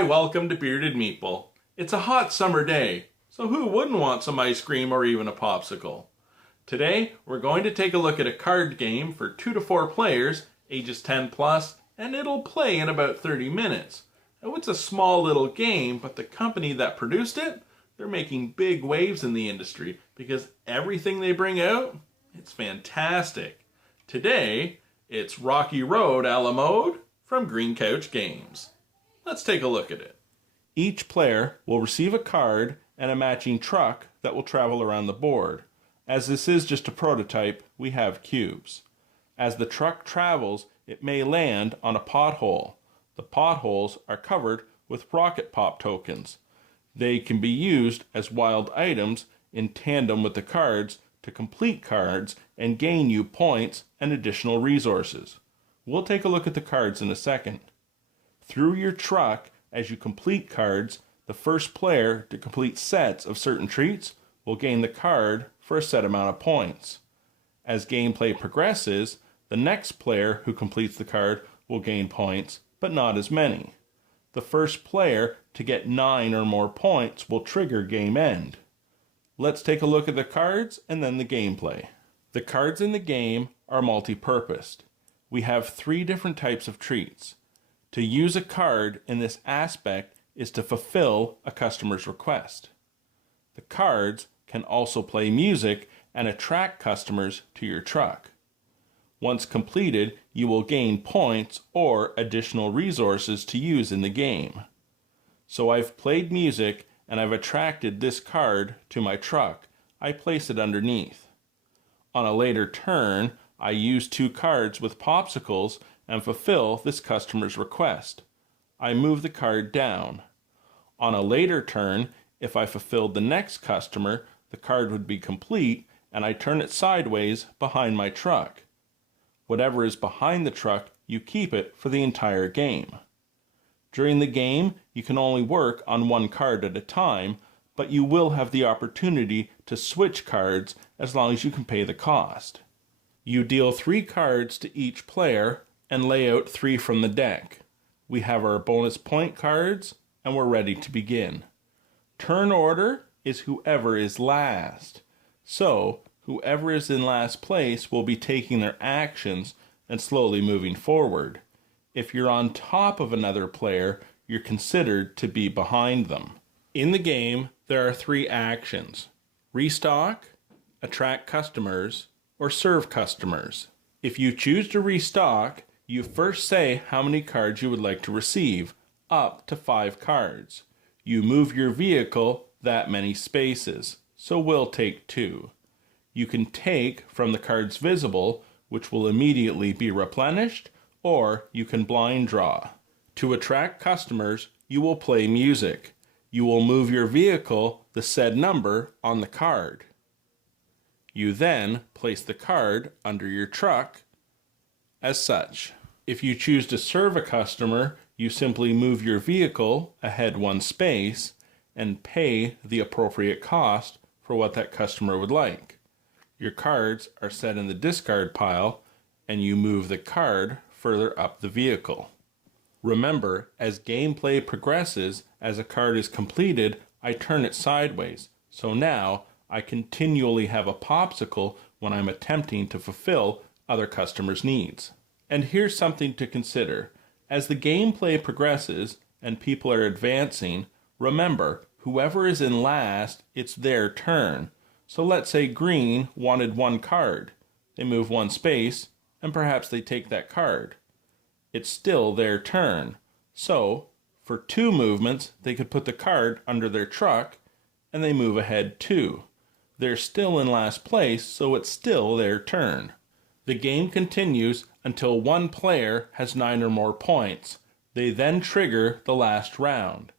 Hi, welcome to Bearded Meeple. It's a hot summer day, so who wouldn't want some ice cream or even a popsicle? Today, we're going to take a look at a card game for 2 to 4 players, ages 10 plus, and it'll play in about 30 minutes. Now, it's a small little game, but the company that produced it, they're making big waves in the industry because everything they bring out, it's fantastic. Today, it's Rocky Road a la mode from Green Couch Games. Let's take a look at it. Each player will receive a card and a matching truck that will travel around the board. As this is just a prototype, we have cubes. As the truck travels, it may land on a pothole. The potholes are covered with rocket pop tokens. They can be used as wild items in tandem with the cards to complete cards and gain you points and additional resources. We'll take a look at the cards in a second. Through your truck, as you complete cards, the first player to complete sets of certain treats will gain the card for a set amount of points. As gameplay progresses, the next player who completes the card will gain points, but not as many. The first player to get 9 or more points will trigger game end. Let's take a look at the cards and then the gameplay. The cards in the game are multi-purposed. We have 3 different types of treats. To use a card in this aspect is to fulfill a customer's request. The cards can also play music and attract customers to your truck. Once completed, you will gain points or additional resources to use in the game. So I've played music and I've attracted this card to my truck. I place it underneath. On a later turn, I use 2 cards with popsicles and fulfill this customer's request. I move the card down. On a later turn, if I fulfilled the next customer, the card would be complete and I turn it sideways behind my truck. Whatever is behind the truck, you keep it for the entire game. During the game, you can only work on 1 card at a time, but you will have the opportunity to switch cards as long as you can pay the cost. You deal 3 cards to each player and lay out 3 from the deck. We have our bonus point cards and we're ready to begin. Turn order is whoever is last. So, whoever is in last place will be taking their actions and slowly moving forward. If you're on top of another player, you're considered to be behind them. In the game, there are 3 actions: restock, attract customers, or serve customers. If you choose to restock, you first say how many cards you would like to receive, up to 5 cards. You move your vehicle that many spaces, so we'll take 2. You can take from the cards visible, which will immediately be replenished, or you can blind draw. To attract customers, you will play music. You will move your vehicle the said number on the card. You then place the card under your truck as such. If you choose to serve a customer, you simply move your vehicle ahead 1 space and pay the appropriate cost for what that customer would like. Your cards are set in the discard pile and you move the card further up the vehicle. Remember, as gameplay progresses, as a card is completed, I turn it sideways. So now I continually have a popsicle when I'm attempting to fulfill other customers' needs. And here's something to consider. As the gameplay progresses and people are advancing, remember, whoever is in last, it's their turn. So let's say green wanted 1 card. They move 1 space, and perhaps they take that card. It's still their turn. So, for 2 movements, they could put the card under their truck, and they move ahead 2. They're still in last place, so it's still their turn. The game continues until 1 player has 9 or more points. They then trigger the last round.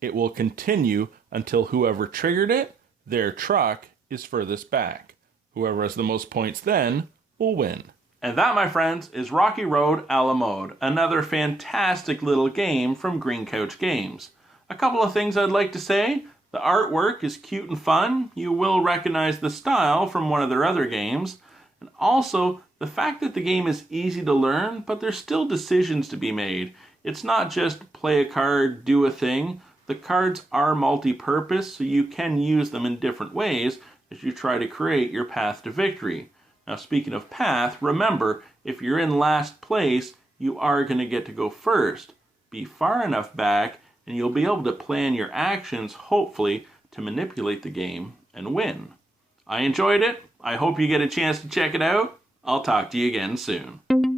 It will continue until whoever triggered it, their truck is furthest back. Whoever has the most points then will win. And that, my friends, is Rocky Road a la mode, another fantastic little game from Green Couch Games. A couple of things I'd like to say. The artwork is cute and fun. You will recognize the style from one of their other games. And also, the fact that the game is easy to learn, but there's still decisions to be made. It's not just play a card, do a thing. The cards are multi-purpose, so you can use them in different ways as you try to create your path to victory. Now, speaking of path, remember, if you're in last place, you are going to get to go first. Be far enough back, and you'll be able to plan your actions, hopefully, to manipulate the game and win. I enjoyed it. I hope you get a chance to check it out. I'll talk to you again soon.